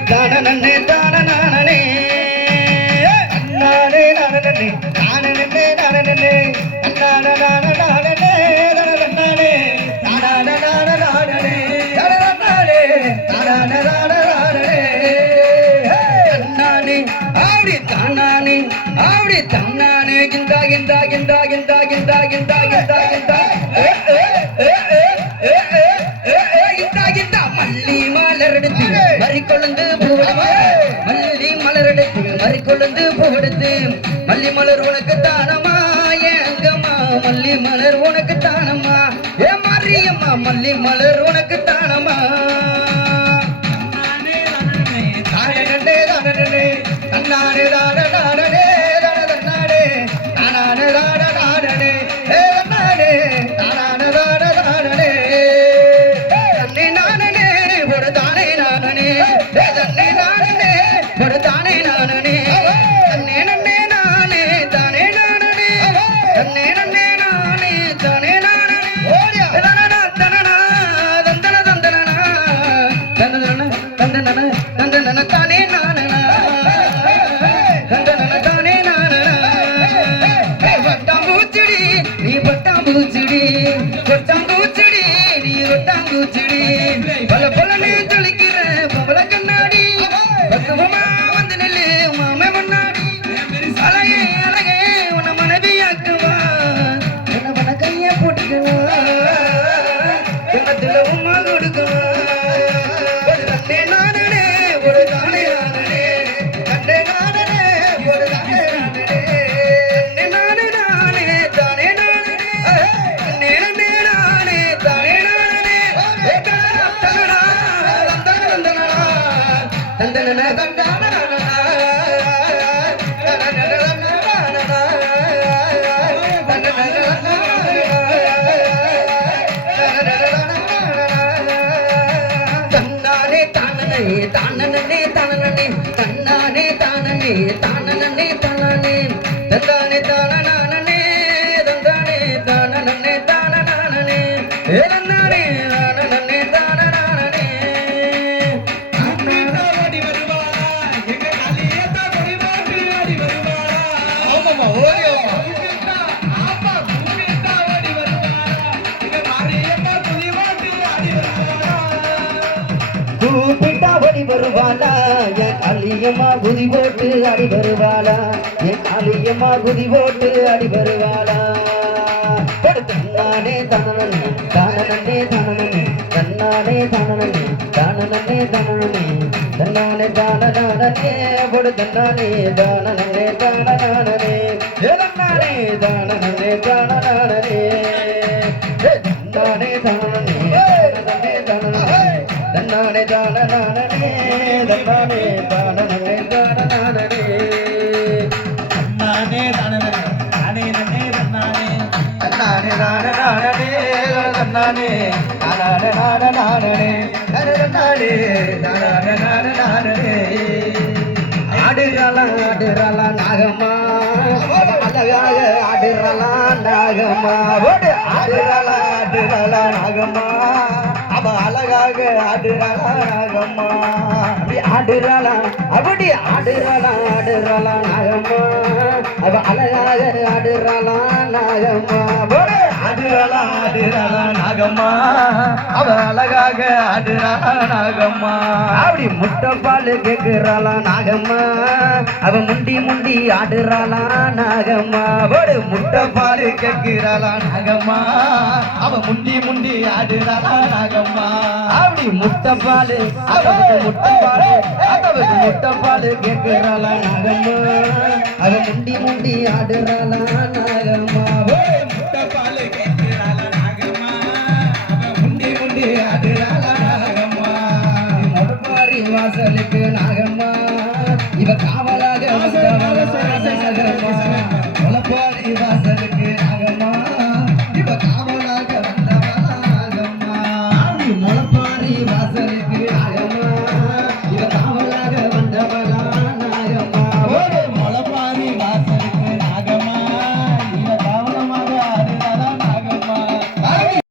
தானே தானே நானே நானே நானே நானே தன்னானே Kinta Kinta Kinta Kinta Kinta Kinta Kinta Kinta Kinta Kinta மல்லி மலர் எடுத்து மறிக்கொழுந்து பூவெடுத்து மல்லி மலர் எடுத்து மறிக்கொழுந்து பூவெடுத்து மல்லி மலர் உனக்கு தானமா ஏங்கம்மா மல்லி மலர் உனக்கு தானம்மா ஏ மாரியம்மா மல்லி மலர் உனக்கு தானம்மா தானே தானே தானே தன்னானே தானே தானே பல பலனே ஜொலிக்கிற பவள கண்ணாடி பக்குவமா வந்து நெல்லு மாமே முன்னாடி அழகே அழகே உன்னை மனைவியாக்குவா உன்னை கைய போட்டுக்கணும் கிணத்துல உமா கொடுக்கணும் தன்னே நானே ஒரு தானே நானே தன்னே நானே ஒரு தானே நானே நானே தானே நானே தன்னே நானே தானே தானே தானே தன்னானே தானே தானே தானே தந்தானே தானே தந்தானே தானே தானே ஏலன்னானே தானே தானே ஓடி வருவா எங்க காலியேத்தா கொடி மாட்டி ஓடி வருவா ஆமாமா ஓடி ஆமா கூப்பிட்டா ஓடி வருவா எங்க மாரியம்மா கொடி மாட்டி ஓடி வருவா கூப்பிட்டா ஓடி வருவாளா என் காளியம்மா குதி போட்டு அடி வருவாளா என் காளியம்மா குதி போட்டு அடி வருவாளா தன்னானே தானே தானே தானே தன்னானே தானே தானே தானே தன்னானே தானே பொடு தன்னானே தானே தானே தன்னானே தானே தானே தன்னானே தானே தானே தன்னானே தானே தன்னானே தானே தானே தன்னானே தானே தானே தன்னானே தன்னானே தானே தன்னானே ஆடுறலா நாகம்மா அழகாக ஆடுறலா நாகம்மா ஆடுறலா நாகம்மா அவ அழகாக ஆடுறலா நாகம்மா அப்படி ஆடுறலா அப்படி ஆடுறலா நாகம்மா அவ அழகாக ஆடுறலா நாகம்மா ஆடுறலா நாகம்மா அவ அழகாக ஆடுறா நாகம்மா அப்படி முட்டைப்பால் கேக்குறாளா நாகம்மா அவ முண்டி முண்டி ஆடுறாளா நாகம்மா போடு முட்டைப்பால் கேக்குறாளா நாகம்மா அவ முண்டி முண்டி ஆடுறாளா நாகம்மா அப்படி முட்டைப்பால் முட்டைப்பால் கேக்குறாளா நாகம்மா அவ முண்டி முண்டி ஆடுறாளா நாகம்மா முட்டைப்பால் கேக்குறாளா நாகம்மா அவ முண்டி முண்டி ஆடுறாளா நாகம்மா வாசலுக்கு நாகம்மா இவ காவலா